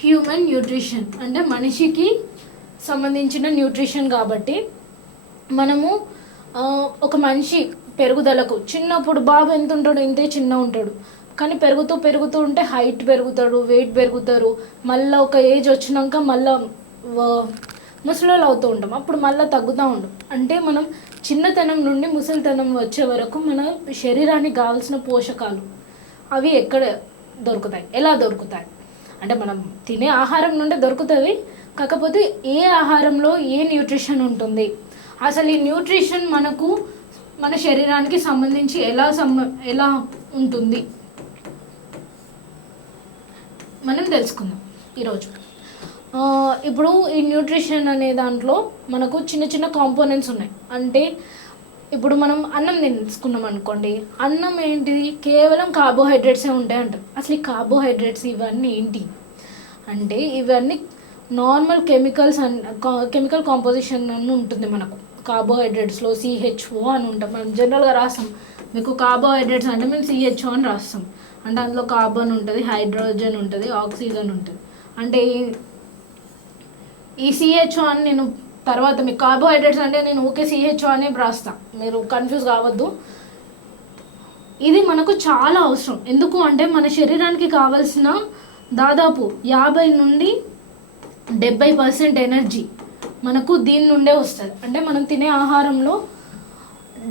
Human nutrition అంటే మనిషికి సంబంధించిన న్యూట్రిషన్ కాబట్టి మనము ఒక మనిషి పెరుగుదలకు చిన్నప్పుడు బాబు ఎంత ఉంటాడు, ఇంతే చిన్న ఉంటాడు. కానీ పెరుగుతూ ఉంటే హైట్ పెరుగుతాడు, వెయిట్ పెరుగుతారు. మళ్ళీ ఒక ఏజ్ వచ్చినాక మళ్ళీ ముసలోళ్ళు అవుతూ ఉంటాం, అప్పుడు మళ్ళీ తగ్గుతూ ఉంటాం. అంటే మనం చిన్నతనం నుండి ముసలితనం వచ్చే వరకు మన శరీరానికి కావాల్సిన పోషకాలు అవి ఎక్కడ దొరుకుతాయి, ఎలా దొరుకుతాయి అంటే మనం తినే ఆహారం నుండి దొరుకుతుంది. కాకపోతే ఏ ఆహారంలో ఏ న్యూట్రిషన్ ఉంటుంది, అసలు ఈ న్యూట్రిషన్ మనకు మన శరీరానికి సంబంధించి ఎలా ఉంటుంది మనం తెలుసుకుందాం ఈరోజు. ఇప్పుడు ఈ న్యూట్రిషన్ అనే దాంట్లో మనకు చిన్న చిన్న కాంపోనెంట్స్ ఉన్నాయి. అంటే ఇప్పుడు మనం అన్నం తీసుకున్నాం అనుకోండి, అన్నం ఏంటిది, కేవలం కార్బోహైడ్రేట్సే ఉంటాయి అంటారు. అసలు ఈ కార్బోహైడ్రేట్స్ ఇవన్నీ ఏంటి అంటే ఇవన్నీ నార్మల్ కెమికల్ కాంపోజిషన్ అని ఉంటుంది మనకు. కార్బోహైడ్రేట్స్లో CHO అని ఉంటాం, మనం జనరల్గా రాస్తాం. మీకు కార్బోహైడ్రేట్స్ అంటే మేము CHO అని రాస్తాం. అంటే అందులో కార్బన్ ఉంటుంది, హైడ్రోజన్ ఉంటుంది, ఆక్సిజన్ ఉంటుంది. అంటే ఈ CHO అని నేను తర్వాత మీకు కార్బోహైడ్రేట్స్ అంటే నేను ఊకే CHO అనే రాస్తా, మీరు కన్ఫ్యూజ్ కావద్దు. ఇది మనకు చాలా అవసరం. ఎందుకు అంటే మన శరీరానికి కావాల్సిన దాదాపు 50 నుండి 70% ఎనర్జీ మనకు దీని నుండే వస్తుంది. అంటే మనం తినే ఆహారంలో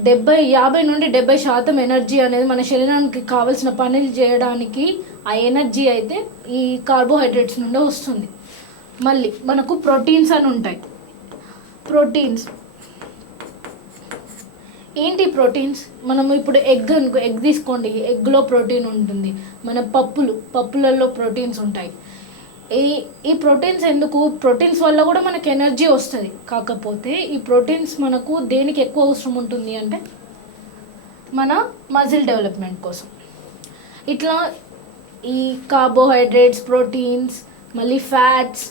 50 నుండి 70% ఎనర్జీ అనేది మన శరీరానికి కావాల్సిన పనులు చేయడానికి ఆ ఎనర్జీ అయితే ఈ కార్బోహైడ్రేట్స్ నుండే వస్తుంది. మళ్ళీ మనకు ప్రోటీన్స్ అని ఉంటాయి. ప్రోటీన్స్ ఏంటి ప్రోటీన్స్? మనము ఇప్పుడు ఎగ్ తీసుకోండి, ఎగ్లో ప్రోటీన్ ఉంటుంది. మన పప్పులలో ప్రోటీన్స్ ఉంటాయి. ఈ ప్రోటీన్స్ ఎందుకు? ప్రోటీన్స్ వల్ల కూడా మనకు ఎనర్జీ వస్తుంది. కాకపోతే ఈ ప్రోటీన్స్ మనకు దేనికి ఎక్కువ అవసరం ఉంటుంది అంటే మన మజిల్ డెవలప్మెంట్ కోసం. ఇట్లా ఈ కార్బోహైడ్రేట్స్, ప్రోటీన్స్, మళ్ళీ ఫ్యాట్స్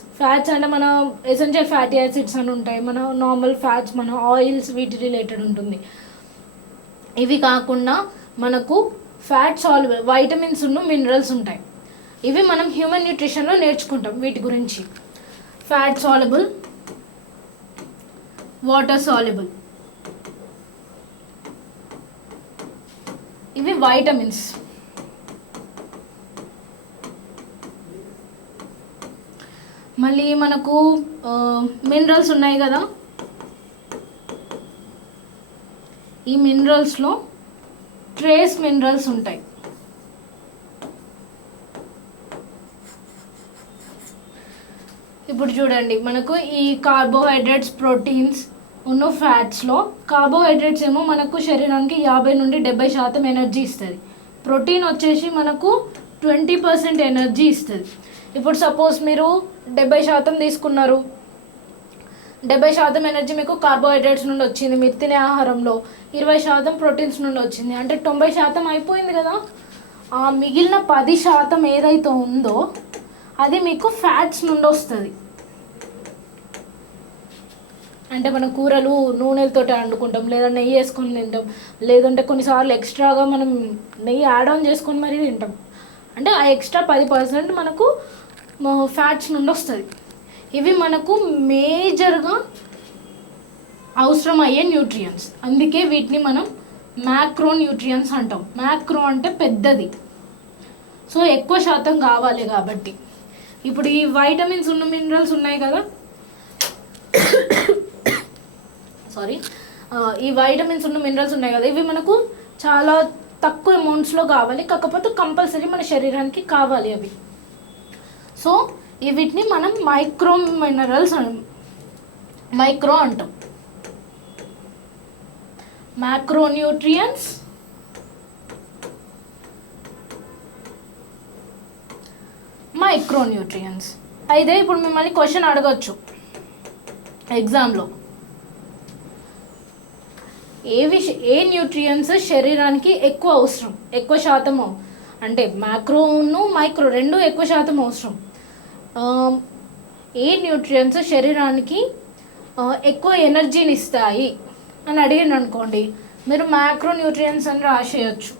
అంటే మన ఎసెన్షియల్ ఫ్యాటీ యాసిడ్స్ అని ఉంటాయి, మన నార్మల్ ఫ్యాట్స్, మన ఆయిల్స్, వీటి రిలేటెడ్ ఉంటుంది. ఇవి కాకుండా మనకు ఫ్యాట్ సాల్యుబుల్ వైటమిన్స్ మినరల్స్ ఉంటాయి. ఇవి మనం హ్యూమన్ న్యూట్రిషన్లో నేర్చుకుంటాం వీటి గురించి. ఫ్యాట్ సాల్యుబుల్, వాటర్ సాల్యుబుల్, ఇవి వైటమిన్స్. మళ్ళీ మనకు మినరల్స్ ఉన్నాయి కదా, ఈ మినరల్స్లో ట్రేస్ మినరల్స్ ఉంటాయి. ఇప్పుడు చూడండి, మనకు ఈ కార్బోహైడ్రేట్స్, ప్రోటీన్స్ ఫ్యాట్స్లో కార్బోహైడ్రేట్స్ ఏమో మనకు శరీరానికి 50 నుండి 70% ఎనర్జీ ఇస్తుంది. ప్రోటీన్ వచ్చేసి మనకు 20% ఎనర్జీ ఇస్తుంది. ఇప్పుడు సపోజ్ మీరు 70% తీసుకున్నారు, 70% ఎనర్జీ మీకు కార్బోహైడ్రేట్స్ నుండి వచ్చింది. మీరు తినే ఆహారంలో 20% ప్రోటీన్స్ నుండి వచ్చింది. అంటే 90% అయిపోయింది కదా. ఆ మిగిలిన 10% ఏదైతే ఉందో అది మీకు ఫ్యాట్స్ నుండి వస్తుంది. అంటే మనం కూరలు నూనెలతో వండుకుంటాం, లేదా నెయ్యి వేసుకొని తింటాం, లేదంటే కొన్నిసార్లు ఎక్స్ట్రాగా మనం నెయ్యి యాడ్ ఆన్ చేసుకొని మరీ తింటాం. అంటే ఆ ఎక్స్ట్రా 10% మనకు ఫ్యాట్స్ నుండి వస్తుంది. ఇవి మనకు మేజర్గా అవసరం అయ్యే న్యూట్రియంట్స్. అందుకే వీటిని మనం మ్యాక్రో న్యూట్రియంట్స్ అంటాం. మ్యాక్రో అంటే పెద్దది, సో ఎక్కువ శాతం కావాలి కాబట్టి. ఇప్పుడు ఈ వైటమిన్స్ మినరల్స్ ఉన్నాయి కదా, ఈ వైటమిన్స్ మినరల్స్ ఉన్నాయి కదా, ఇవి మనకు చాలా తక్కువ అమౌంట్స్లో కావాలి. కాకపోతే కంపల్సరీ మన శరీరానికి కావాలి అవి. సో వీటిని మనం మైక్రో మినరల్స్ మైక్రో అంటాం. Macro nutrients, micro nutrients. అయితే ఇప్పుడు మిమ్మల్ని క్వశ్చన్ అడగచ్చు ఎగ్జామ్లో, ఏ న్యూట్రియంట్స్ శరీరానికి ఎక్కువ అవసరం, ఎక్కువ శాతము అంటే మ్యాక్రోను మైక్రో రెండు ఎక్కువ శాతం అవసరం. ఏ న్యూట్రియంట్స్ శరీరానికి ఎక్కువ ఎనర్జీని ఇస్తాయి అని అడిగాను అనుకోండి, మీరు మ్యాక్రో న్యూట్రియంట్స్ అని రాసేయచ్చు.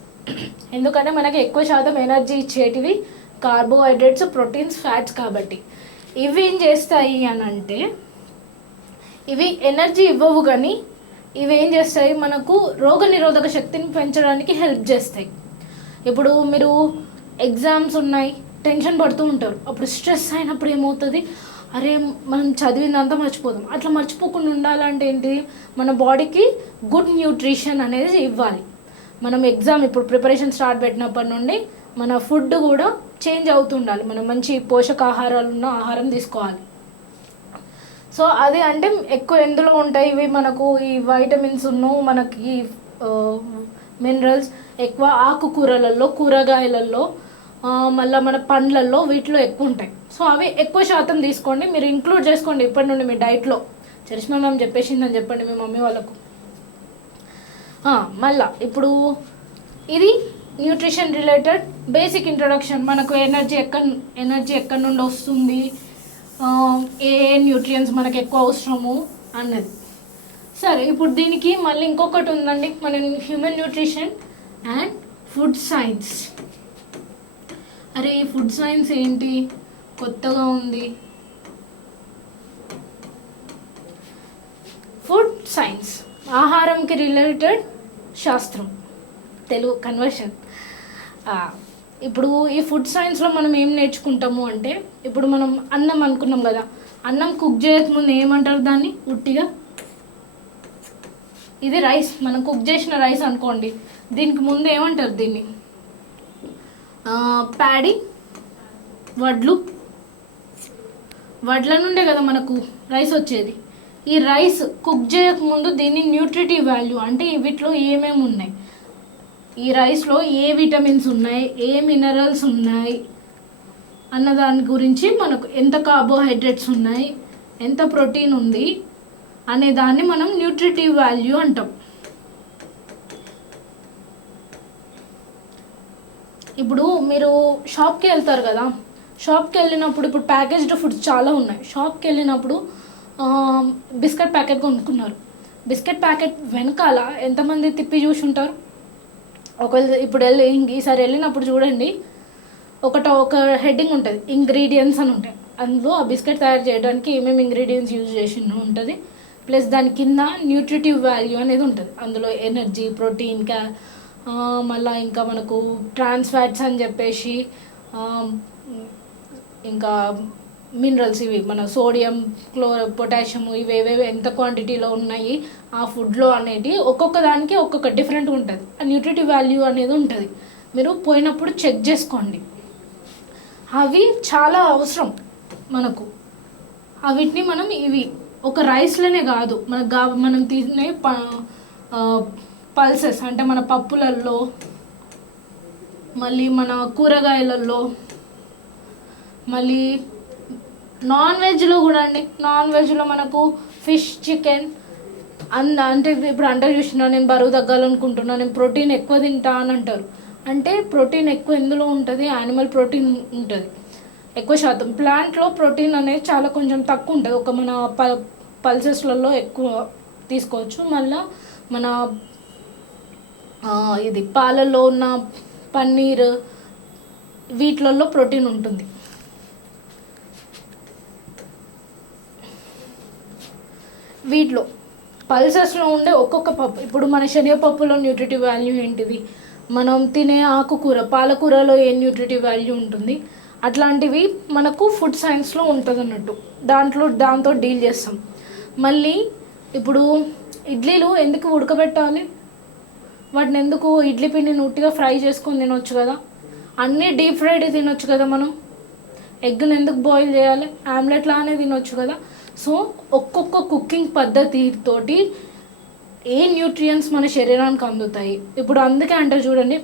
ఎందుకంటే మనకి ఎక్కువ శాతం ఎనర్జీ ఇచ్చేటివి కార్బోహైడ్రేట్స్, ప్రోటీన్స్, ఫ్యాట్స్. కాబట్టి ఇవి ఏం చేస్తాయి అని అంటే ఇవి ఎనర్జీ ఇవ్వవు, కానీ ఇవి ఏం చేస్తాయి మనకు రోగ నిరోధక శక్తిని పెంచడానికి హెల్ప్ చేస్తాయి. ఇప్పుడు మీరు ఎగ్జామ్స్ ఉన్నాయి, టెన్షన్ పడుతూ ఉంటారు, అప్పుడు స్ట్రెస్ అయినప్పుడు ఏమవుతుంది, అరే మనం చదివిందంతా మర్చిపోతాం. అట్లా మర్చిపోకుండా ఉండాలంటే ఏంటి, మన బాడీకి గుడ్ న్యూట్రిషన్ అనేది ఇవ్వాలి. మనం ఎగ్జామ్ ఇప్పుడు ప్రిపరేషన్ స్టార్ట్ పెట్టినప్పటి నుండి మన ఫుడ్ కూడా చేంజ్ అవుతుండాలి. మనం మంచి పోషకాహారాలు ఉన్న ఆహారం తీసుకోవాలి. సో అది అంటే ఎక్కువ ఎందులో ఉంటాయి ఇవి మనకు ఈ వైటమిన్స్ మనకి మినరల్స్ ఎక్కువ ఆకుకూరలలో, కూరగాయలలో, మళ్ళీ మన పండ్లల్లో, వీటిలో ఎక్కువ ఉంటాయి. సో అవి ఎక్కువ శాతం తీసుకోండి, మీరు ఇంక్లూడ్ చేసుకోండి ఇప్పటి నుండి మీ డైట్లో. చరిష్మా మ్యామ్ చెప్పేసిందని చెప్పండి మీ మమ్మీ వాళ్ళకు. మళ్ళా ఇప్పుడు ఇది న్యూట్రిషన్ రిలేటెడ్ బేసిక్ ఇంట్రొడక్షన్. మనకు ఎనర్జీ ఎక్కడి నుండి వస్తుంది, ఏ న్యూట్రియన్స్ మనకు ఎక్కువ అవసరము అన్నది. సరే, ఇప్పుడు దీనికి మళ్ళీ ఇంకొకటి ఉందండి, మన human nutrition and food science. అరే ఈ ఫుడ్ సైన్స్ ఏంటి, కొత్తగా ఉంది. ఫుడ్ సైన్స్ ఆహారంకి రిలేటెడ్ శాస్త్రం, తెలుగు కన్వర్షన్. ఇప్పుడు ఈ ఫుడ్ సైన్స్లో మనం ఏం నేర్చుకుంటాము అంటే, ఇప్పుడు మనం అన్నం అనుకున్నాం కదా, అన్నం కుక్ చేయకముందు ఏమంటారు దాన్ని, ఉట్టిగా ఇది రైస్, మనం కుక్ చేసిన రైస్ అనుకోండి, దీనికి ముందు ఏమంటారు దీన్ని, ప్యాడీ, వడ్ల నుండే కదా మనకు రైస్ వచ్చేది. ఈ రైస్ కుక్ చేయకముందు దీన్ని న్యూట్రిటివ్ వాల్యూ అంటే వీటిలో ఏమేమి ఉన్నాయి, ఈ రైస్లో ఏ విటమిన్స్ ఉన్నాయి, ఏ మినరల్స్ ఉన్నాయి అన్న దాని గురించి, మనకు ఎంత కార్బోహైడ్రేట్స్ ఉన్నాయి, ఎంత ప్రోటీన్ ఉంది అనే దాన్ని మనం న్యూట్రిటివ్ వాల్యూ అంటాం. ఇప్పుడు మీరు షాప్కి వెళ్తారు కదా, షాప్కి వెళ్ళినప్పుడు ఇప్పుడు ప్యాకేజ్డ్ ఫుడ్స్ చాలా ఉన్నాయి. షాప్కి వెళ్ళినప్పుడు బిస్కెట్ ప్యాకెట్ కొనుక్కున్నారు, బిస్కెట్ ప్యాకెట్ వెనకాల ఎంతమంది తిప్పి చూసి ఉంటారు. ఒకవేళ ఇప్పుడు ఈసారి వెళ్ళినప్పుడు చూడండి, ఒక హెడ్డింగ్ ఉంటుంది, ఇంగ్రీడియంట్స్ అని ఉంటాయి. అందులో ఆ బిస్కెట్ తయారు చేయడానికి ఏమేమి ఇంగ్రీడియంట్స్ యూజ్ చేసి ఉంటుంది, ప్లస్ దాని కింద న్యూట్రిటివ్ వాల్యూ అనేది ఉంటుంది. అందులో ఎనర్జీ, ప్రోటీన్, మళ్ళీ ఇంకా మనకు ట్రాన్స్ ఫ్యాట్స్ అని చెప్పేసి, ఇంకా మినరల్స్, ఇవి మన సోడియం, పొటాషియం, ఇవేవేవి ఎంత క్వాంటిటీలో ఉన్నాయి ఆ ఫుడ్లో అనేది ఒక్కొక్క దానికి ఒక్కొక్క డిఫరెంట్ ఉంటుంది. ఆ న్యూట్రిటివ్ వాల్యూ అనేది ఉంటుంది. మీరు పోయినప్పుడు చెక్ చేసుకోండి, అవి చాలా అవసరం మనకు. వీటిని మనం ఇవి ఒక రైస్లోనే కాదు, మనం తినే పల్సెస్ అంటే మన పప్పులలో, మళ్ళీ మన కూరగాయలలో, మళ్ళీ నాన్ వెజ్లో కూడా అండి. నాన్ వెజ్లో మనకు ఫిష్, చికెన్ అంటే ఇప్పుడు అంటారు చూసినా, నేను బరువు తగ్గాలనుకుంటున్నాను, నేను ప్రోటీన్ ఎక్కువ తింటా అని అంటారు. అంటే ప్రోటీన్ ఎక్కువ ఎందులో ఉంటుంది, యానిమల్ ప్రోటీన్ ఉంటుంది ఎక్కువ శాతం. ప్లాంట్లో ప్రోటీన్ అనేది చాలా కొంచెం తక్కువ ఉంటుంది, ఒక మన పల్సెస్లలో ఎక్కువ తీసుకోవచ్చు. మళ్ళీ మన ఇది పాలల్లో ఉన్న పన్నీర్, వీటిలలో ప్రోటీన్ ఉంటుంది. వీటిలో పల్సెస్లో ఉండే ఒక్కొక్క పప్పు, ఇప్పుడు మన శనగపప్పులో న్యూట్రిటివ్ వాల్యూ ఏంటిది, మనం తినే ఆకుకూర, పాలకూరలో ఏ న్యూట్రిటివ్ వాల్యూ ఉంటుంది, అట్లాంటివి మనకు ఫుడ్ సైన్స్లో ఉంటుంది అన్నట్టు. దాంతో డీల్ చేస్తాం. మళ్ళీ ఇప్పుడు ఇడ్లీలు ఎందుకు ఉడకబెట్టాలి, వాటిని ఎందుకు ఇడ్లీ పిండిని ఉట్టిగా ఫ్రై చేసుకొని తినొచ్చు కదా, అన్నీ డీప్ ఫ్రైడ్ తినొచ్చు కదా. మనం ఎగ్గును ఎందుకు బాయిల్ చేయాలి, ఆమ్లెట్ లానే తినొచ్చు కదా. సో ఒక్కొక్క కుకింగ్ పద్ధతితోటి ఏ న్యూట్రియన్స్ మన శరీరానికి అందుతాయి. ఇప్పుడు అందుకే అంటారు చూడండి,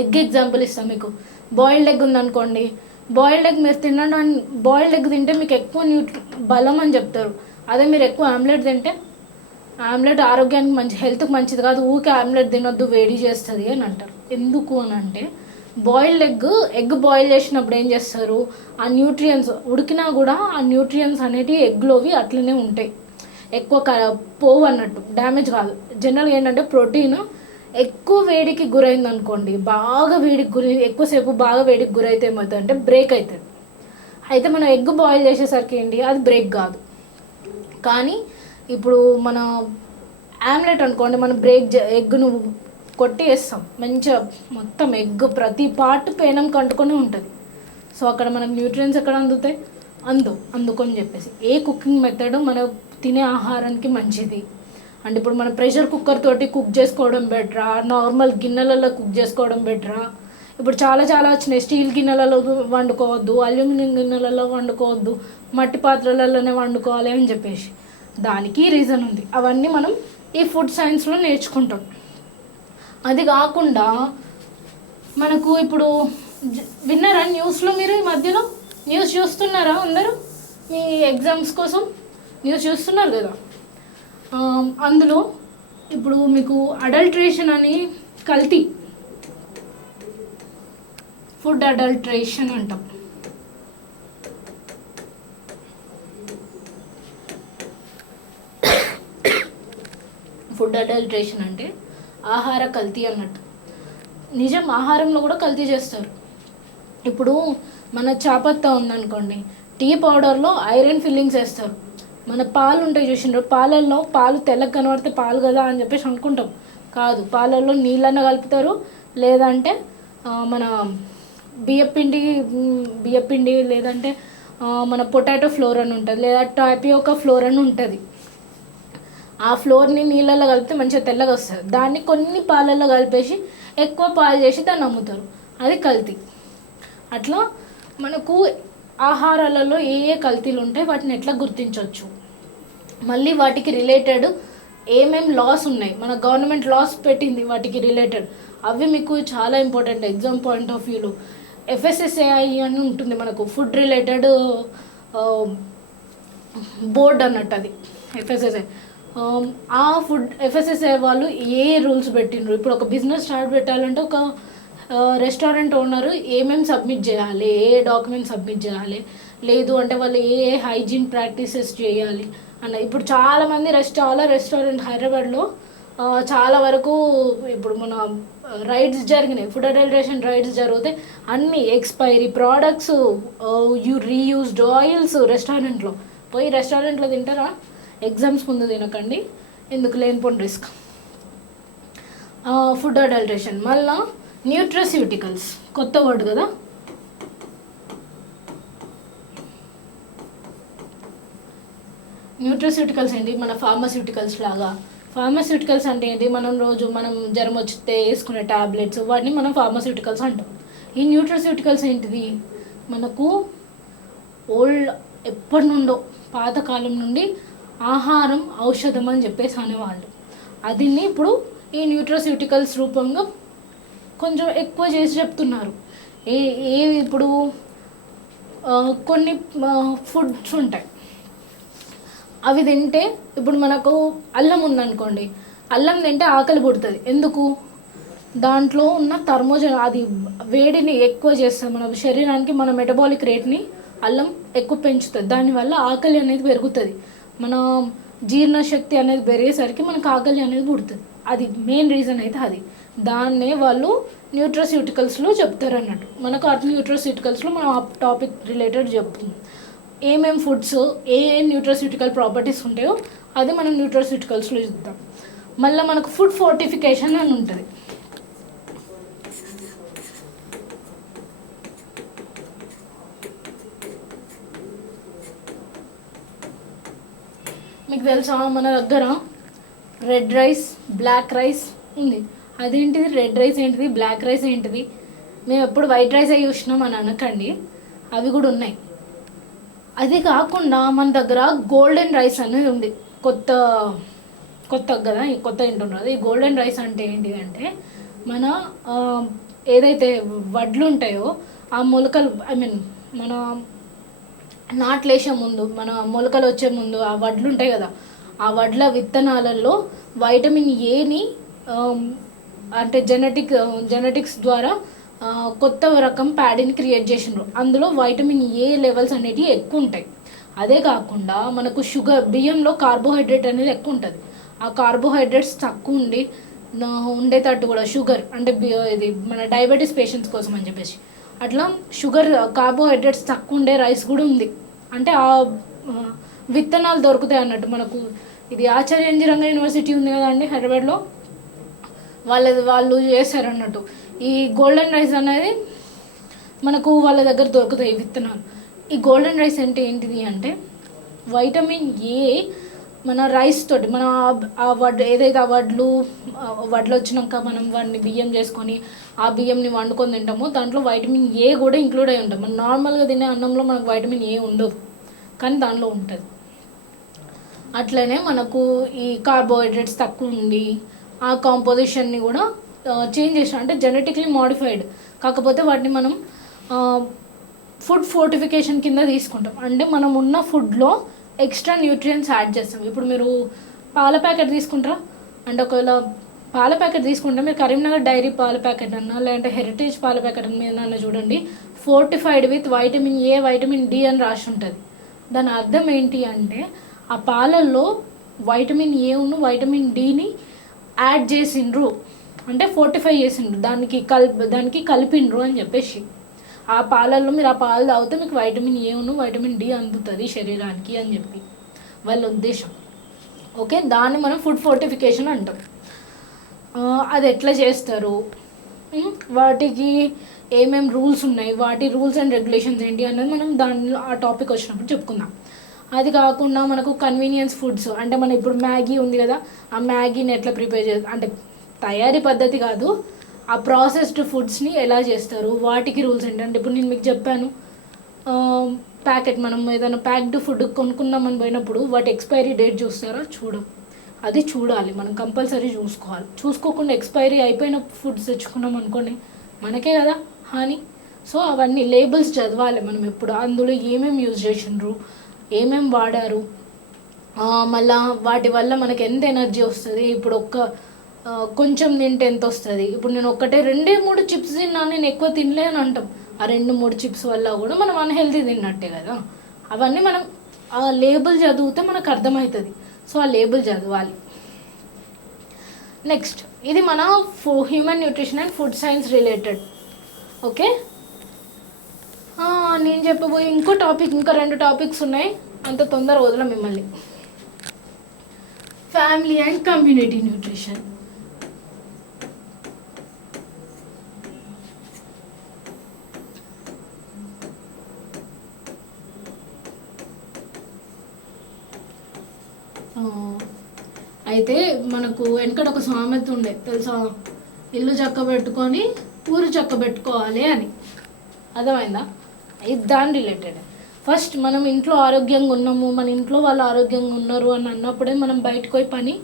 ఎగ్ ఎగ్జాంపుల్ ఇస్తాం మీకు. బాయిల్డ్ ఎగ్ ఉందనుకోండి, బాయిల్డ్ ఎగ్ మీరు తినడానికి, బాయిల్డ్ ఎగ్ తింటే మీకు ఎక్కువ బలం అని చెప్తారు. అదే మీరు ఎక్కువ ఆమ్లెట్ తింటే, ఆమ్లెట్ ఆరోగ్యానికి హెల్త్కి మంచిది కాదు, ఊకే ఆమ్లెట్ తినొద్దు, వేడి చేస్తుంది అని అంటారు. ఎందుకు అని అంటే, బాయిల్డ్ ఎగ్ బాయిల్ చేసినప్పుడు ఏం చేస్తారు, ఆ న్యూట్రియన్స్ ఉడికినా కూడా ఆ న్యూట్రియన్స్ అనేటివి ఎగ్లోవి అట్లనే ఉంటాయి, ఎక్కువ పోవు అన్నట్టు, డ్యామేజ్ కాదు. జనరల్గా ఏంటంటే ప్రోటీన్ ఎక్కువ వేడికి గురైంది అనుకోండి, బాగా వేడికి ఎక్కువసేపు బాగా వేడికి గురైతే ఏమవుతుంది అంటే బ్రేక్ అవుతుంది. అయితే మనం ఎగ్ బాయిల్ చేసేసరికి ఏంటి, అది బ్రేక్ కాదు. కానీ ఇప్పుడు మన ఆమ్లెట్ అనుకోండి, మనం ఎగ్ను కొట్టి వేస్తాం, మంచిగా మొత్తం ఎగ్ ప్రతి పార్ట్ పేనం కంటుకొని ఉంటుంది. సో అక్కడ మనకు న్యూట్రియన్స్ ఎక్కడ అందుతాయి, అందుకొని చెప్పేసి ఏ కుకింగ్ మెథడ్ మన తినే ఆహారానికి మంచిది అంటే ఇప్పుడు మన ప్రెషర్ కుక్కర్ తోటి కుక్ చేసుకోవడం బెటరా, నార్మల్ గిన్నెలలో కుక్ చేసుకోవడం బెటరా. ఇప్పుడు చాలా వచ్చినాయి, స్టీల్ గిన్నెలలో వండుకోవద్దు, అల్యూమినియం గిన్నెలలో వండుకోవద్దు, మట్టి పాత్రలలోనే వండుకోవాలి అని చెప్పేసి దానికి రీజన్ ఉంది. అవన్నీ మనం ఈ ఫుడ్ సైన్స్లో నేర్చుకుంటాం. అది కాకుండా మనకు ఇప్పుడు విన్నారా న్యూస్లో, మీరు ఈ మధ్యలో న్యూస్ చూస్తున్నారా అందరూ? మీ ఎగ్జామ్స్ కోసం న్యూస్ చూస్తున్నారు కదా. అందులో ఇప్పుడు మీకు అడల్ట్రేషన్ అని, కల్తీ, ఫుడ్ అడల్ట్రేషన్ అంటాం. ఫుడ్ అడల్ట్రేషన్ అంటే ఆహార కల్తీ అన్నట్టు. నిజం, ఆహారంలో కూడా కల్తీ చేస్తారు. ఇప్పుడు మన చాపత్తా ఉందనుకోండి, టీ పౌడర్లో ఐరన్ ఫిల్లింగ్స్ వేస్తారు. మన పాలు ఉంటాయి చూసిండ్రు, పాలల్లో పాలు తెల్లగా కనబడితే పాలు కదా అని చెప్పేసి అనుకుంటాం. కాదు, పాలల్లో నీళ్ళన్న కలుపుతారు, లేదంటే మన బియ్యపిండి లేదంటే మన పొటాటో ఫ్లోర్ అని ఉంటుంది, లేదా టాపియోకా ఫ్లోర్ అని ఉంటుంది. ఆ ఫ్లోర్ని నీళ్ళల్లో కలిపితే మంచిగా తెల్లగా వస్తుంది. దాన్ని కొన్ని పాలల్లో కలిపేసి ఎక్కువ పాలు చేసి దాన్ని అమ్ముతారు, అది కల్తీ. అట్లా మనకు ఆహారాలలో ఏ కల్తీలు ఉంటాయి, వాటిని ఎట్లా గుర్తించవచ్చు, మళ్ళీ వాటికి రిలేటెడ్ ఏమేమి లాస్ ఉన్నాయి, మన గవర్నమెంట్ లాస్ పెట్టింది వాటికి రిలేటెడ్, అవి మీకు చాలా ఇంపార్టెంట్ ఎగ్జామ్ పాయింట్ ఆఫ్ వ్యూలో. FSSAI అని ఉంటుంది మనకు, ఫుడ్ రిలేటెడ్ బోర్డ్ అన్నట్టు అది FSSAI. ఆ FSSAI వాళ్ళు ఏ రూల్స్ పెట్టిండ్రు, ఇప్పుడు ఒక బిజినెస్ స్టార్ట్ పెట్టాలంటే ఒక రెస్టారెంట్ ఓనరు ఏమేమి సబ్మిట్ చేయాలి, ఏ డాక్యుమెంట్ సబ్మిట్ చేయాలి, లేదు అంటే వాళ్ళు ఏ హైజీన్ ప్రాక్టీసెస్ చేయాలి అన్న. ఇప్పుడు చాలామంది రెస్టారెంట్ హైదరాబాద్లో చాలా వరకు ఇప్పుడు మన రైడ్స్ జరిగినాయి, ఫుడ్ అడల్ట్రేషన్ రైడ్స్ జరిగితే అన్ని ఎక్స్పైరీ ప్రోడక్ట్స్, రీయూజ్డ్ ఆయిల్స్ రెస్టారెంట్లో తింటారా? ఎగ్జామ్స్ ముందు తినకండి, ఎందుకు లేనిపోని రిస్క్. Food adulteration. మళ్ళీ న్యూట్రస్యూటికల్స్, కొత్త వర్డ్ కదా. న్యూట్రస్యూటికల్స్ ఏంటి, మన ఫార్మాస్యూటికల్స్ లాగా. ఫార్మాస్యూటికల్స్ అంటే ఏంటి, మనం జ్వరం వచ్చితే వేసుకునే ట్యాబ్లెట్స్, వాటిని మనం ఫార్మాస్యూటికల్స్ అంటాం. ఈ న్యూట్రస్యూటికల్స్ ఏంటిది, మనకు ఎప్పటి నుండో పాతకాలం నుండి ఆహారం ఔషధం అని చెప్పేసి అనేవాళ్ళు. అది ఇప్పుడు ఈ న్యూట్రస్యూటికల్స్ రూపంగా కొంచెం ఎక్కువ చేసి చెప్తున్నారు. ఇప్పుడు కొన్ని ఫుడ్స్ ఉంటాయి, అవి తింటే, ఇప్పుడు మనకు అల్లం ఉందనుకోండి, అల్లం తింటే ఆకలి పుడుతుంది. ఎందుకు? దాంట్లో ఉన్న థర్మోజన్, అది వేడిని ఎక్కువ చేస్తుంది మన శరీరానికి, మన మెటబాలిక్ రేట్ని అల్లం ఎక్కువ పెంచుతుంది. దానివల్ల ఆకలి అనేది పెరుగుతుంది, మన జీర్ణశక్తి అనేది పెరిగేసరికి మనకు ఆకలి అనేది పుడుతుంది. అది మెయిన్ రీజన్ అయితే అది. దాన్నే వాళ్ళు న్యూట్రస్యూటికల్స్లో చెప్తారు అన్నట్టు. మనకు ఆ న్యూట్రస్యూటికల్స్లో మనం ఆ టాపిక్ రిలేటెడ్ చెప్తుంది. ఏమేమి ఫుడ్స్ ఏ న్యూట్రస్యూటికల్ ప్రాపర్టీస్ ఉంటాయో అది మనం న్యూట్రస్యూటికల్స్లో చూద్దాం. మళ్ళీ మనకు ఫుడ్ ఫోర్టిఫికేషన్ అని ఉంటుంది. మీకు తెలుసా, మన దగ్గర రెడ్ రైస్, బ్లాక్ రైస్ ఉంది. అదేంటిది, రెడ్ రైస్ ఏంటిది, బ్లాక్ రైస్ ఏంటిది? మేము ఎప్పుడు వైట్ రైస్ అవి చూసినాం అని అనకండి, అవి కూడా ఉన్నాయి. అది కాకుండా మన దగ్గర గోల్డెన్ రైస్ అనేది ఉంది, కొత్త కదా, కొత్త తింటున్నారు. ఈ గోల్డెన్ రైస్ అంటే ఏంటి అంటే, మన ఏదైతే వడ్లు ఉంటాయో ఆ మొలకలు, మన నాట్లేసే ముందు, మన మొలకలు వచ్చే ముందు ఆ వడ్లు ఉంటాయి కదా, ఆ వడ్ల విత్తనాలలో వైటమిన్ ఏని అంటే జెనెటిక్స్ ద్వారా కొత్త రకం ప్యాడీని క్రియేట్ చేసిండ్రు. అందులో వైటమిన్ ఏ లెవెల్స్ అనేటివి ఎక్కువ ఉంటాయి. అదే కాకుండా మనకు బియ్యంలో కార్బోహైడ్రేట్ అనేది ఎక్కువ ఉంటుంది. ఆ కార్బోహైడ్రేట్స్ తక్కువ ఉండి ఉండేటట్టు కూడా షుగర్ అంటే ఇది మన డయాబెటీస్ పేషెంట్స్ కోసం అని చెప్పేసి అట్లా షుగర్ కార్బోహైడ్రేట్స్ తక్కువ ఉండే రైస్ కూడా ఉంది. అంటే ఆ విత్తనాలు దొరుకుతాయి అన్నట్టు మనకు. ఇది ఆచార్య ఎన్జి రంగా యూనివర్సిటీ ఉంది కదా అండి హైదరాబాద్లో, వాళ్ళు చేశారు అన్నట్టు. ఈ గోల్డెన్ రైస్ అనేది మనకు వాళ్ళ దగ్గర దొరుకుతాయి విత్తనాలు. ఈ గోల్డెన్ రైస్ అంటే ఏంటిది అంటే వైటమిన్ ఏ మన రైస్ తోటి మన ఆ వడ్లు ఏదైతే ఆ వడ్లు వచ్చినాక మనం వాటిని బియ్యం చేసుకొని ఆ బియ్యంని వండుకొని తింటామో దాంట్లో వైటమిన్ ఏ కూడా ఇంక్లూడ్ అయి ఉంటుంది. మనం నార్మల్గా తినే అన్నంలో మనకు వైటమిన్ ఏ ఉండదు, కానీ దానిలో ఉంటుంది. అట్లనే మనకు ఈ కార్బోహైడ్రేట్స్ తక్కువ ఉండి ఆ కాంపోజిషన్ని కూడా చేంజ్ చేసిన అంటే జెనెటిక్లీ మాడిఫైడ్, కాకపోతే వాటిని మనం ఫుడ్ ఫోర్టిఫికేషన్ కింద తీసుకుంటాం. అంటే మనం ఉన్న ఫుడ్లో ఎక్స్ట్రా న్యూట్రియంట్స్ యాడ్ చేస్తాం. ఇప్పుడు మీరు పాల ప్యాకెట్ తీసుకుంటారా అంటే ఒకవేళ పాల ప్యాకెట్ తీసుకుంటే మీరు కరీంనగర్ డైరీ పాల ప్యాకెట్ అన్నా లేదంటే హెరిటేజ్ పాల ప్యాకెట్ మీద చూడండి, fortified with vitamin A vitamin D అని రాసి ఉంటుంది. దాని అర్థం ఏంటి అంటే ఆ పాలల్లో వైటమిన్ ఏ ఉన్న వైటమిన్ డిని యాడ్ చేసిండ్రు, అంటే ఫోర్టిఫై చేసిండ్రు, దానికి కలిపిండ్రు అని చెప్పేసి. ఆ పాలల్లో మీరు ఆ పాలు తాగితే మీకు వైటమిన్ ఏ ఉన్న వైటమిన్ డి అందుతుంది శరీరానికి అని చెప్పి వాళ్ళ ఉద్దేశం. ఓకే, దాన్ని మనం ఫుడ్ ఫోర్టిఫికేషన్ అంటాం. అది ఎట్లా చేస్తారు, వాటికి ఏమేమి రూల్స్ ఉన్నాయి, వాటి రూల్స్ అండ్ రెగ్యులేషన్స్ ఏంటి అన్నది మనం దానిలో ఆ టాపిక్ వచ్చినప్పుడు చెప్పుకుందాం. అది కాకుండా మనకు కన్వీనియన్స్ ఫుడ్స్ అంటే మనం ఇప్పుడు మ్యాగీ ఉంది కదా, ఆ మ్యాగీని ఎట్లా ప్రిపేర్ చేస్తారు అంటే తయారీ పద్ధతి కాదు, ఆ ప్రాసెస్డ్ ఫుడ్స్ని ఎలా చేస్తారు వాటికి రూల్స్ ఏంటంటే ఇప్పుడు నేను మీకు చెప్పాను ప్యాకెట్ మనం ఏదైనా ప్యాక్డ్ ఫుడ్ కొనుక్కుందామని పోయినప్పుడు వాటి ఎక్స్పైరీ డేట్ చూస్తారా, అది చూడాలి మనం కంపల్సరీ చూసుకోవాలి. చూసుకోకుండా ఎక్స్పైరీ అయిపోయిన ఫుడ్స్ తెచ్చుకున్నాం అనుకోండి మనకే కదా హాని. సో అవన్నీ లేబుల్స్ చదవాలి మనం ఎప్పుడు, అందులో ఏమేమి యూజ్ చేసిండ్రు, ఏమేమి వాడారు, మళ్ళా వాటి వల్ల మనకి ఎంత ఎనర్జీ వస్తుంది, ఇప్పుడు కొంచెం తింటే ఎంత వస్తుంది. ఇప్పుడు నేను 2-3 చిప్స్ తిన్నా, నేను ఎక్కువ తినలేని అంటాం, ఆ 2-3 చిప్స్ వల్ల కూడా మనం అన్హెల్తీ తిన్నట్టే కదా. అవన్నీ మనం ఆ లేబుల్ చదివితే మనకు అర్థమవుతుంది. సో ఆ లేబుల్ చదవాలి. నెక్స్ట్ ఇది మన human nutrition and food science related. Okay, నేను చెప్పబోయే ఇంకో టాపిక్, ఇంకా 2 టాపిక్స్ ఉన్నాయి, అంత తొందర వదలం మిమ్మల్ని. Family and community nutrition. అయితే మనకు వెనకడ ఒక సామెత ఉండే తెలుసా, ఇల్లు చక్కబెట్టుకొని ఊరు చక్కబెట్టుకోవాలి అని. అర్థమైందా? ఇది దాని రిలేటెడ్. ఫస్ట్ మనం ఇంట్లో ఆరోగ్యంగా ఉన్నాము, మన ఇంట్లో వాళ్ళు ఆరోగ్యంగా ఉన్నారు అని అన్నప్పుడే మనం బయటకు పోయి పని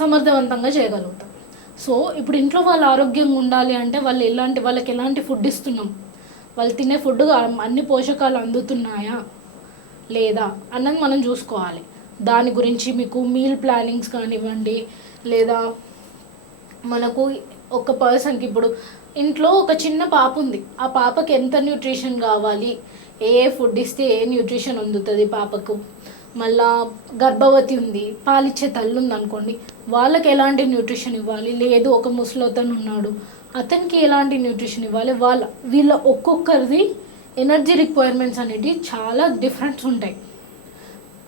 సమర్థవంతంగా చేయగలుగుతాం. సో ఇప్పుడు ఇంట్లో వాళ్ళు ఆరోగ్యంగా ఉండాలి అంటే వాళ్ళకి ఎలాంటి ఫుడ్ ఇస్తున్నాం, వాళ్ళు తినే ఫుడ్ అన్ని పోషకాలు అందుతున్నాయా లేదా అన్నది మనం చూసుకోవాలి. దాని గురించి మీకు మీల్ ప్లానింగ్స్ కానివ్వండి, లేదా మనకు ఒక పర్సన్కి ఇప్పుడు ఇంట్లో ఒక చిన్న పాప ఉంది, ఆ పాపకి ఎంత న్యూట్రిషన్ కావాలి, ఏ ఫుడ్ ఇస్తే ఏ న్యూట్రిషన్ అందుతుంది పాపకు, మళ్ళా గర్భవతి ఉంది, పాలిచ్చే తల్లి ఉంది అనుకోండి, వాళ్ళకి ఎలాంటి న్యూట్రిషన్ ఇవ్వాలి, లేదు ఒక ముసలోతను ఉన్నాడు అతనికి ఎలాంటి న్యూట్రిషన్ ఇవ్వాలి, వీళ్ళ ఒక్కొక్కరిది ఎనర్జీ రిక్వైర్మెంట్స్ అనేవి చాలా డిఫరెంట్స్ ఉంటాయి.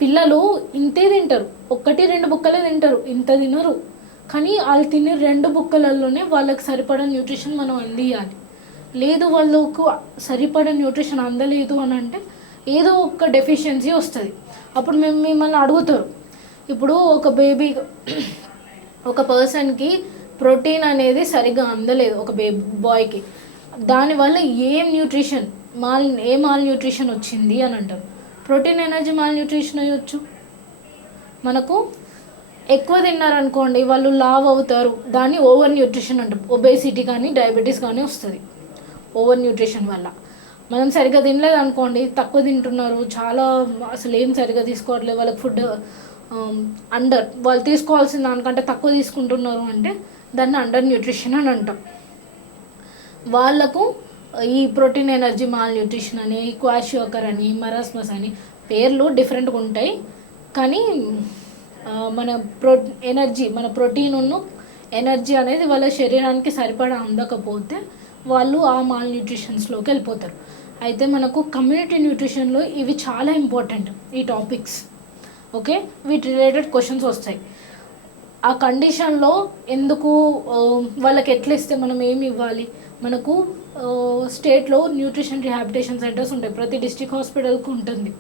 పిల్లలు ఇంతే తింటారు, 1-2 బుక్కలే తింటారు, ఇంత తినరు. కానీ వాళ్ళు తినే 2 బుక్కలలోనే వాళ్ళకి సరిపడా న్యూట్రిషన్ మనం అందియాలి. లేదు వాళ్ళకు సరిపడా న్యూట్రిషన్ అందలేదు అని అంటే ఏదో ఒక డెఫిషియన్సీ వస్తుంది. అప్పుడు మిమ్మల్ని అడుగుతారు, ఇప్పుడు ఒక పర్సన్కి ప్రోటీన్ అనేది సరిగ్గా అందలేదు ఒక బాయ్కి, దానివల్ల మాల్ న్యూట్రిషన్ వచ్చింది అని అంటారు. ప్రోటీన్ ఎనర్జీ మాల్ న్యూట్రిషన్ అయ్యొచ్చు. మనకు ఎక్కువ తిన్నారనుకోండి వాళ్ళు లావ్ అవుతారు, దాన్ని ఓవర్ న్యూట్రిషన్ అంటాం. ఒబేసిటీ కానీ డయాబెటీస్ కానీ వస్తుంది ఓవర్ న్యూట్రిషన్ వల్ల. మనం సరిగ్గా తినలేదు అనుకోండి, తక్కువ తింటున్నారు, చాలా అసలు ఏం సరిగ్గా తీసుకోవట్లేదు, వాళ్ళకి ఫుడ్ వాళ్ళు తీసుకోవాల్సిన దానికంటే తక్కువ తీసుకుంటున్నారు అంటే దాన్ని అండర్ న్యూట్రిషన్ అని అంటాం. వాళ్ళకు ఈ ప్రోటీన్ ఎనర్జీ మాల్ న్యూట్రిషన్ అని, క్వాషియోకర్ అని, మరాస్మస్ అని పేర్లు డిఫరెంట్గా ఉంటాయి. కానీ మన ప్రోటీన్ ఎనర్జీ అనేది వాళ్ళ శరీరానికి సరిపడా అందకపోతే వాళ్ళు ఆ మాల్ న్యూట్రిషన్స్లోకి వెళ్ళిపోతారు. అయితే మనకు కమ్యూనిటీ న్యూట్రిషన్లో ఇవి చాలా ఇంపార్టెంట్ ఈ టాపిక్స్. ఓకే, వీటి రిలేటెడ్ క్వశ్చన్స్ వస్తాయి. ఆ కండిషన్లో ఎందుకు వాళ్ళకి ఎట్లా ఇస్తే మనం ఏమి ఇవ్వాలి, మనకు స్టేట్లో న్యూట్రిషన్ రిహాబిలిటేషన్ సెంటర్స్ ఉంటాయి, ప్రతి డిస్ట్రిక్ట్ హాస్పిటల్కి ఉంటుంది.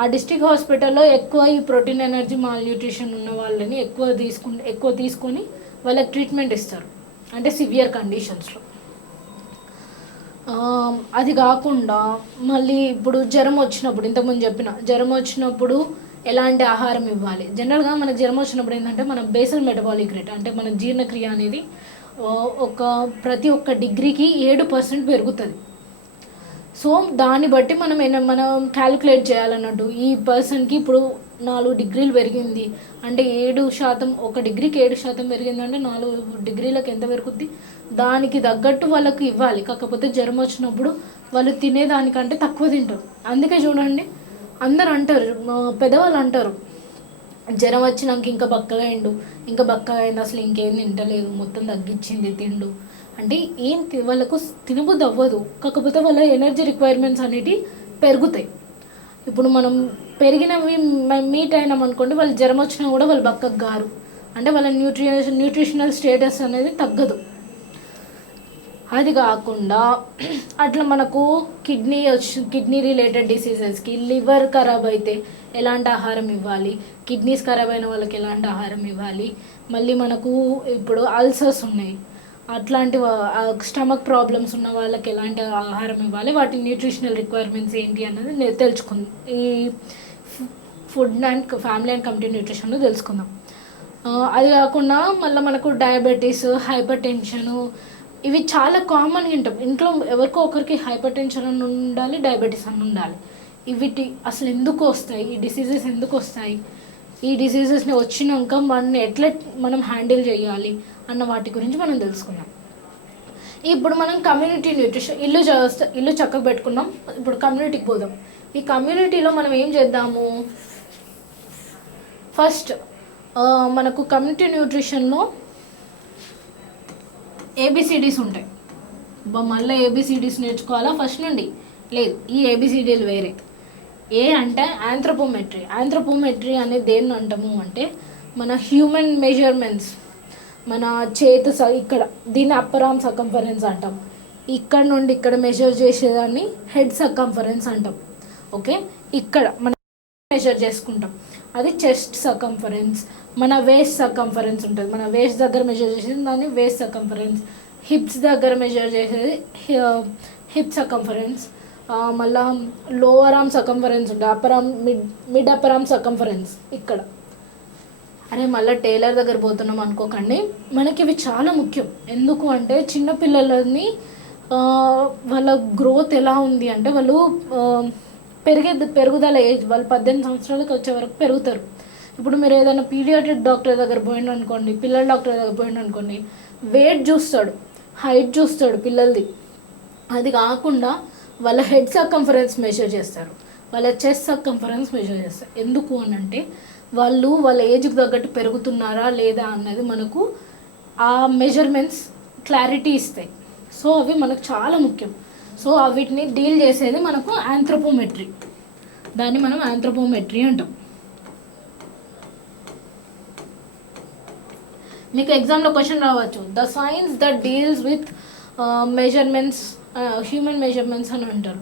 ఆ డిస్ట్రిక్ట్ హాస్పిటల్లో ఎక్కువ ఈ ప్రోటీన్ ఎనర్జీ మాల్ న్యూట్రిషన్ ఉన్న వాళ్ళని ఎక్కువ తీసుకొని వాళ్ళకి ట్రీట్మెంట్ ఇస్తారు, అంటే సివియర్ కండిషన్స్లో. అది కాకుండా మళ్ళీ ఇప్పుడు జ్వరం వచ్చినప్పుడు, ఇంతకుముందు చెప్పిన జ్వరం వచ్చినప్పుడు ఎలాంటి ఆహారం ఇవ్వాలి. జనరల్గా మనకు జ్వరం వచ్చినప్పుడు ఏంటంటే మన బేసల్ మెటబాలిక్ రేట్, అంటే మన జీర్ణక్రియ అనేది ప్రతి ఒక్క డిగ్రీకి 7% పెరుగుతుంది. సో దాన్ని బట్టి మనం క్యాలిక్యులేట్ చేయాలన్నట్టు. ఈ పర్సన్కి ఇప్పుడు 4 డిగ్రీలు పెరిగింది అంటే 7%, 1 డిగ్రీకి 7% పెరిగిందంటే 4 డిగ్రీలకు ఎంత పెరుగుద్ది, దానికి తగ్గట్టు వాళ్ళకి ఇవ్వాలి. కాకపోతే జ్వరం వచ్చినప్పుడు వాళ్ళు తినేదానికంటే తక్కువ తింటారు. అందుకే చూడండి, అందరు అంటారు, పెద్దవాళ్ళు అంటారు, జ్వరం వచ్చినాక ఇంకా బక్కగా అయింది, అసలు ఇంకేం తింటలేదు, మొత్తం తగ్గించింది తిండు అంటే. ఏం వాళ్ళకు తినబుద్ధి అవ్వదు, కాకపోతే వాళ్ళ ఎనర్జీ రిక్వైర్మెంట్స్ అనేవి పెరుగుతాయి. ఇప్పుడు మనం పెరిగినవి మీట్ అయినాం అనుకోండి, వాళ్ళు జ్వరం వచ్చినా కూడా వాళ్ళు బక్కగా గారు, అంటే వాళ్ళ న్యూట్రిషనల్ స్టేటస్ అనేది తగ్గదు. అది కాకుండా అట్లా మనకు కిడ్నీ రిలేటెడ్ డిసీజెస్కి, లివర్ ఖరాబ్ అయితే ఎలాంటి ఆహారం ఇవ్వాలి, కిడ్నీస్ ఖరాబ్ అయిన వాళ్ళకి ఎలాంటి ఆహారం ఇవ్వాలి, మళ్ళీ మనకు ఇప్పుడు అల్సర్స్ ఉన్నాయి, అట్లాంటి స్టమక్ ప్రాబ్లమ్స్ ఉన్న వాళ్ళకి ఎలాంటి ఆహారం ఇవ్వాలి, వాటి న్యూట్రిషనల్ రిక్వైర్మెంట్స్ ఏంటి అన్నది తెలుసుకుందాం. ఈ food and family and community న్యూట్రిషన్లో తెలుసుకుందాం. అది కాకుండా మళ్ళీ మనకు డయాబెటీస్, హైపర్ టెన్షను, ఇవి చాలా కామన్ వింటాం. ఇంట్లో ఎవరికో ఒకరికి హైపర్ టెన్షన్ అని ఉండాలి, డయాబెటీస్ అని ఉండాలి. ఇవిటి అసలు ఎందుకు వస్తాయి, ఈ డిసీజెస్ ఎందుకు వస్తాయి, ఈ డిసీజెస్ని వచ్చినాక మనం హ్యాండిల్ చేయాలి అన్న వాటి గురించి మనం తెలుసుకున్నాం. ఇప్పుడు మనం కమ్యూనిటీ న్యూట్రిషన్, ఇల్లు చక్కగా పెట్టుకున్నాం. ఇప్పుడు కమ్యూనిటీకి పోదాం. ఈ కమ్యూనిటీలో మనం ఏం చేద్దాము, ఫస్ట్ మనకు కమ్యూనిటీ న్యూట్రిషన్లో ఏబిసిడీస్ ఉంటాయి. మళ్ళీ ఏబిసిడీస్ నేర్చుకోవాలా ఫస్ట్ నుండి? లేదు, ఈ ఏబిసిడీలు వేరే. ఏ అంటే ఆంథ్రోపోమెట్రీ అనేది దేన్ని అంటాము అంటే, మన హ్యూమన్ మెజర్మెంట్స్, మన చేతు ఇక్కడ దీన్ని అప్పర్ ఆర్మ్ సర్కంఫరెన్స్ అంటాం. ఇక్కడ నుండి ఇక్కడ మెజర్ చేసేదాన్ని హెడ్ సర్కంఫరెన్స్ అంటాం. ఓకే, ఇక్కడ మనం మెజర్ చేసుకుంటాం, అది చెస్ట్ సర్కంఫరెన్స్. మన వేస్ట్ సర్కంఫరెన్స్ ఉంటుంది, మన వేస్ట్ దగ్గర మెజర్ చేసేది దాన్ని వేస్ట్ సర్కంఫరెన్స్. హిప్స్ దగ్గర మెజర్ చేసేది హిప్ సర్కంఫరెన్స్. మళ్ళా లోవర్ ఆర్మ్ సర్కంఫరెన్స్ ఉంటుంది, upper arm, mid upper arm circumference ఇక్కడ. అరే మళ్ళీ టైలర్ దగ్గర పోతున్నాం అనుకోకండి, మనకి ఇవి చాలా ముఖ్యం. ఎందుకు అంటే చిన్నపిల్లలని వాళ్ళ గ్రోత్ ఎలా ఉంది అంటే, వాళ్ళు పెరుగుదల ఏజ్, వాళ్ళు 18 సంవత్సరాలకు వచ్చే వరకు పెరుగుతారు. ఇప్పుడు మీరు ఏదైనా పీడియాట్రిక్ డాక్టర్ దగ్గర పోయిండు అనుకోండి, పిల్లల డాక్టర్ దగ్గర పోయిండు అనుకోండి, వెయిట్ చూస్తాడు, హైట్ చూస్తాడు పిల్లలది. అది కాకుండా వాళ్ళ హెడ్ సర్కంఫరెన్స్ మెజర్ చేస్తారు, వాళ్ళ చెస్ట్ సర్కంఫరెన్స్ మెజర్ చేస్తారు. ఎందుకు అని అంటే వాళ్ళ ఏజ్కి తగ్గట్టు పెరుగుతున్నారా లేదా అన్నది మనకు ఆ మెజర్మెంట్స్ క్లారిటీ ఇస్తాయి. సో అవి మనకు చాలా ముఖ్యం. సో వీటిని డీల్ చేసేది మనకు ఆంథ్రోపోమెట్రీ, దాన్ని మనం ఆంథ్రోపోమెట్రీ అంటాం. మీకు ఎగ్జామ్లో క్వశ్చన్ రావచ్చు, the science that deals with measurements, human measurements అని అంటారు.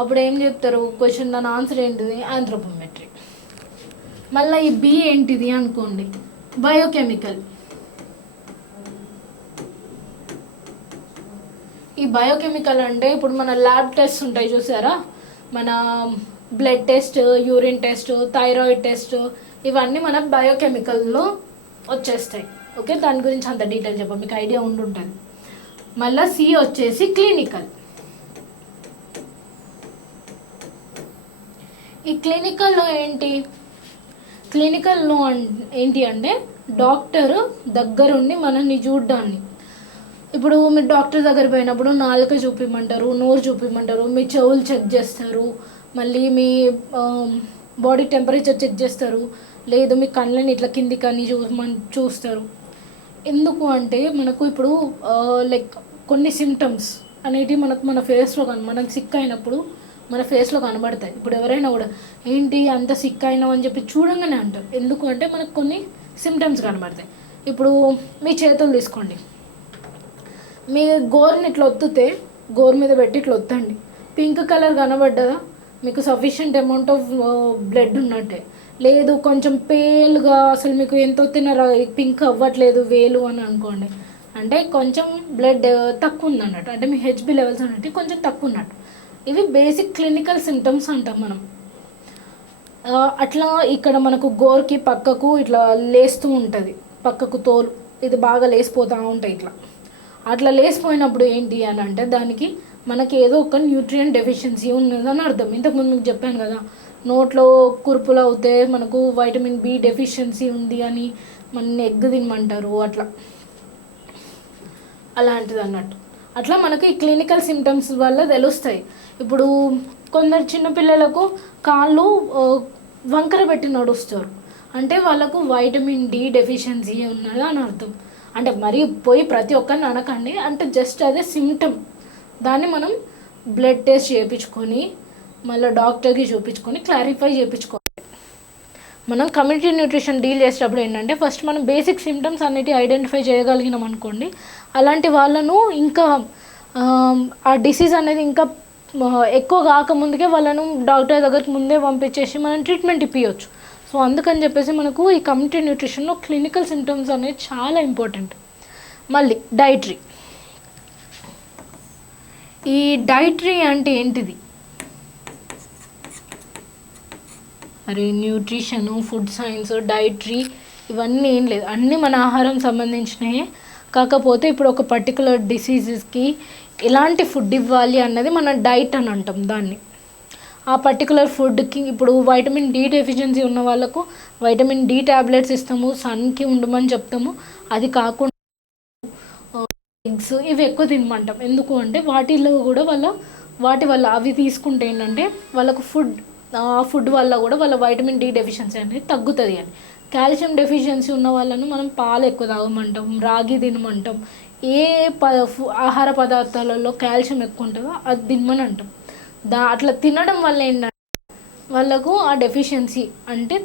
అప్పుడు ఏం చెప్తారు క్వశ్చన్, దాని ఆన్సర్ ఏంటిది? ఆంథ్రోపోమెట్రీ. మళ్ళీ ఈ బి ఏంటిది అనుకోండి, బయోకెమికల్. ఈ బయోకెమికల్ అంటే ఇప్పుడు మన ల్యాబ్ టెస్ట్ ఉంటాయి చూసారా, మన blood test, urine test, thyroid test, ఇవన్నీ మన బయోకెమికల్లో వచ్చేస్తాయి. ఓకే, దాని గురించి అంత డీటెయిల్ చెప్పాం, మీకు ఐడియా ఉండుంటుంది. మళ్ళీ సి వచ్చేసి క్లినికల్. ఈ క్లినికల్లో ఏంటి అంటే డాక్టర్ దగ్గరుండి మనల్ని చూడ్డాన్ని. ఇప్పుడు మీరు డాక్టర్ దగ్గర పోయినప్పుడు నాలుక చూపిమంటారు, నోరు చూపిమంటారు, మీ చెవులు చెక్ చేస్తారు, మళ్ళీ మీ బాడీ టెంపరేచర్ చెక్ చేస్తారు, లేదు మీ కళ్ళని ఇట్లా కింది కానీ చూస్తారు. ఎందుకు అంటే మనకు ఇప్పుడు లైక్ కొన్ని సిమ్టమ్స్ అనేటివి మనకు మన ఫేస్లో మనకు సిక్ అయినప్పుడు మన ఫేస్లో కనబడతాయి. ఇప్పుడు ఎవరైనా కూడా ఏంటి అంత సిక్ అయినావు అని చెప్పి చూడంగానే అంటారు. ఎందుకు అంటే మనకు కొన్ని సిమ్టమ్స్ కనబడతాయి. ఇప్పుడు మీ చేతులు తీసుకోండి, మీ గోరుని ఇట్లా ఒత్తితే, గోరు మీద పెట్టి ఇట్లా ఒత్తండి, పింక్ కలర్ కనబడ్డదా మీకు సఫిషియంట్ అమౌంట్ ఆఫ్ బ్లడ్ ఉన్నట్టే. లేదు కొంచెం పేల్గా అసలు మీకు ఎంత ఒత్తిన పింక్ అవ్వట్లేదు వేలు అని అనుకోండి, అంటే కొంచెం బ్లడ్ తక్కువ ఉంది అన్నట్టు, అంటే మీ హెచ్బి లెవెల్స్ అన్నట్టు కొంచెం తక్కువ ఉన్నట్టు. ఇవి బేసిక్ క్లినికల్ సిమ్టమ్స్ అంటాం మనం. అట్లా ఇక్కడ మనకు గోర్కి పక్కకు ఇట్లా లేస్తూ ఉంటుంది, పక్కకు తోలు ఇది బాగా లేసిపోతూ ఉంటాయి ఇట్లా. అట్లా లేసిపోయినప్పుడు ఏంటి అని అంటే దానికి మనకి ఏదో ఒక న్యూట్రియం డెఫిషియన్సీ ఉన్నదని అర్థం. ఇంతకుముందు మీకు చెప్పాను కదా, నోట్లో కురుపులు అవుతే మనకు వైటమిన్ బి డెఫిషియన్సీ ఉంది అని మన ఎగ్ తినమంటారు, అట్లా అలాంటిది అన్నట్టు. అట్లా మనకి క్లినికల్ సిమ్టమ్స్ వల్ల తెలుస్తాయి. ఇప్పుడు కొందరు చిన్నపిల్లలకు కాళ్ళు వంకర పెట్టి నడుస్తారు, అంటే వాళ్ళకు వైటమిన్ డి డెఫిషియన్సీ ఉన్నది అని అర్థం. అంటే మరీ పోయి ప్రతి ఒక్కరిని అనకండి, అంటే జస్ట్ అదే సిమ్టమ్. దాన్ని మనం బ్లడ్ టెస్ట్ చేయించుకొని మళ్ళీ డాక్టర్కి చూపించుకొని క్లారిఫై చేయించుకోవాలి. మనం కమ్యూనిటీ న్యూట్రిషన్ డీల్ చేసేటప్పుడు ఏంటంటే ఫస్ట్ మనం బేసిక్ సిమ్టమ్స్ అన్నిటి ఐడెంటిఫై చేయగలిగినాం అనుకోండి, అలాంటి వాళ్ళను ఇంకా ఆ డిసీజ్ అనేది ఇంకా ఎక్కువ కాకముందుకే వాళ్ళను డాక్టర్ దగ్గరికి ముందే పంపించేసి మనం ట్రీట్మెంట్ ఇప్పించవచ్చు. సో అందుకని చెప్పేసి మనకు ఈ కమ్యూనిటీ న్యూట్రిషన్లో క్లినికల్ సిమ్టమ్స్ అనేది చాలా ఇంపార్టెంట్. మళ్ళీ డైటరీ. ఈ డైటరీ అంటే ఏంటిది? అరే న్యూట్రిషను, ఫుడ్ సైన్స్, డైటరీ ఇవన్నీ ఏం లేదు, అన్నీ మన ఆహారం సంబంధించినవి. కాకపోతే ఇప్పుడు ఒక పర్టికులర్ డిసీజెస్కి ఎలాంటి ఫుడ్ ఇవ్వాలి అన్నది మన డైట్ అని అంటాం దాన్ని. ఆ పర్టికులర్ ఫుడ్కి ఇప్పుడు వైటమిన్ డి డెఫిషియన్సీ ఉన్న వాళ్ళకు వైటమిన్ డి ట్యాబ్లెట్స్ ఇస్తాము, సన్కి ఉండమని చెప్తాము. అది కాకుండా ఎగ్స్ ఇవి ఎక్కువ తినమంటాం. ఎందుకు అంటే వాటిలో కూడా వాటి వల్ల అవి తీసుకుంటే ఏంటంటే వాళ్ళకు ఫుడ్ వల్ల కూడా వాళ్ళ వైటమిన్ డి డెఫిషియన్సీ అనేది తగ్గుతుంది అని. కాల్షియం డెఫిషియన్సీ ఉన్న వాళ్ళను మనం పాలు ఎక్కువ తాగమంటాం, రాగి తినమంటాం. ఏ ఆహార పదార్థాలలో కాల్షియం ఎక్కువ ఉంటుందో అది తినమని అంటాం. అట్లా తినడం వల్ల ఏంటంటే వాళ్ళకు ఆ డెఫిషియన్సీ అంటే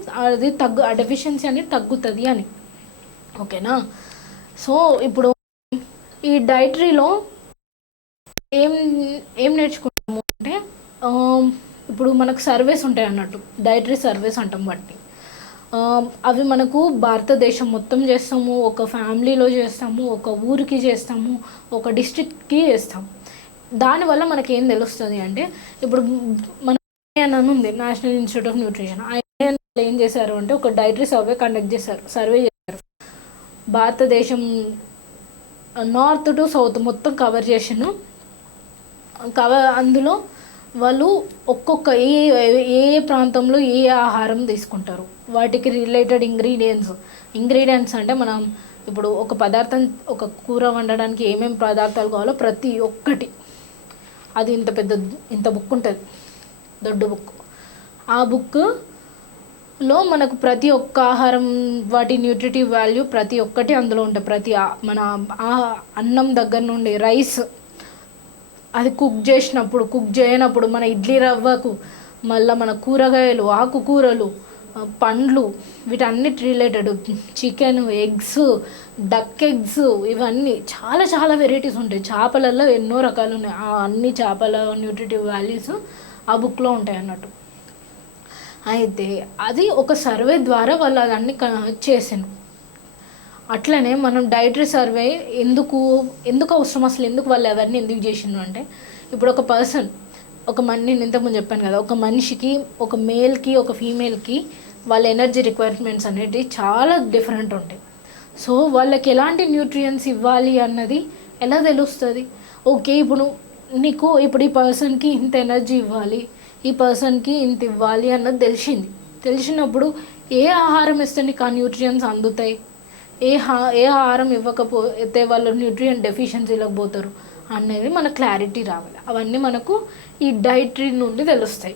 ఆ డెఫిషియన్సీ అనేది తగ్గుతుంది అని. ఓకేనా? సో ఇప్పుడు ఈ డైటరీలో ఏం ఏం నేర్చుకుంటాము అంటే ఇప్పుడు మనకు సర్వేస్ ఉంటాయి అన్నట్టు, డైటరీ సర్వేస్ అంటాం వాటిని. అవి మనకు భారతదేశం మొత్తం చేస్తాము, ఒక ఫ్యామిలీలో చేస్తాము, ఒక ఊరికి చేస్తాము, ఒక డిస్ట్రిక్ట్కి చేస్తాము. దానివల్ల మనకి ఏం తెలుస్తుంది అంటే ఇప్పుడు మన అని ఉంది నేషనల్ ఇన్స్టిట్యూట్ ఆఫ్ న్యూట్రిషన్. ఆయన ఏం చేశారు అంటే ఒక డైటరీ సర్వే చేశారు. భారతదేశం నార్త్ టు సౌత్ మొత్తం కవర్ చేసాను. అందులో వాళ్ళు ఒక్కొక్క ఏ ప్రాంతంలో ఏ ఆహారం తీసుకుంటారు, వాటికి రిలేటెడ్ ఇంగ్రీడియంట్స్ అంటే మనం ఇప్పుడు ఒక పదార్థం, ఒక కూర వండడానికి ఏమేమి పదార్థాలు కావాలో ప్రతి ఒక్కటి, అది ఇంత బుక్ ఉంటుంది, దొడ్డు బుక్. ఆ బుక్లో మనకు ప్రతి ఒక్క ఆహారం వాటి న్యూట్రిటివ్ వాల్యూ ప్రతి ఒక్కటి అందులో ఉంటుంది. మన అన్నం దగ్గర నుండి రైస్, అది కుక్ చేయనప్పుడు మన ఇడ్లీ రవ్వకు, మళ్ళీ మన కూరగాయలు, ఆకుకూరలు, పండ్లు, వీటన్నిటి related chicken, eggs, duck eggs, ఇవన్నీ చాలా చాలా వెరైటీస్ ఉంటాయి. చేపలలో ఎన్నో రకాలు ఉన్నాయి. ఆ అన్ని చేపల న్యూట్రిటివ్ వాల్యూస్ ఆ బుక్లో ఉంటాయి అన్నట్టు. అయితే అది ఒక సర్వే ద్వారా వాళ్ళు అదన్నీ చేసాను. అట్లనే మనం డైటరీ సర్వే ఎందుకు అవసరం, అసలు ఎందుకు వాళ్ళు ఎవరిని ఎందుకు చేసిండ్రు అంటే ఇప్పుడు ఒక పర్సన్, నేను ఇంతకుముందు చెప్పాను కదా, ఒక మనిషికి, ఒక మేల్కి, ఒక ఫీమేల్కి వాళ్ళ ఎనర్జీ రిక్వైర్మెంట్స్ అనేవి చాలా డిఫరెంట్ ఉంటాయి. సో వాళ్ళకి ఎలాంటి న్యూట్రియన్స్ ఇవ్వాలి అన్నది ఎలా తెలుస్తుంది? ఓకే, ఇప్పుడు ఈ పర్సన్కి ఇంత ఎనర్జీ ఇవ్వాలి, ఈ పర్సన్కి ఇంత ఇవ్వాలి అన్నది తెలిసినప్పుడు ఏ ఆహారం ఇస్తే నీకు ఆ న్యూట్రియన్స్ అందుతాయి, ఏ ఆహారం ఇవ్వకపోతే వాళ్ళు న్యూట్రియం డెఫిషియన్సీలోకి పోతారు అనేది మనకు క్లారిటీ రావాలి. అవన్నీ మనకు ఈ డైటరీ నుండి తెలుస్తాయి.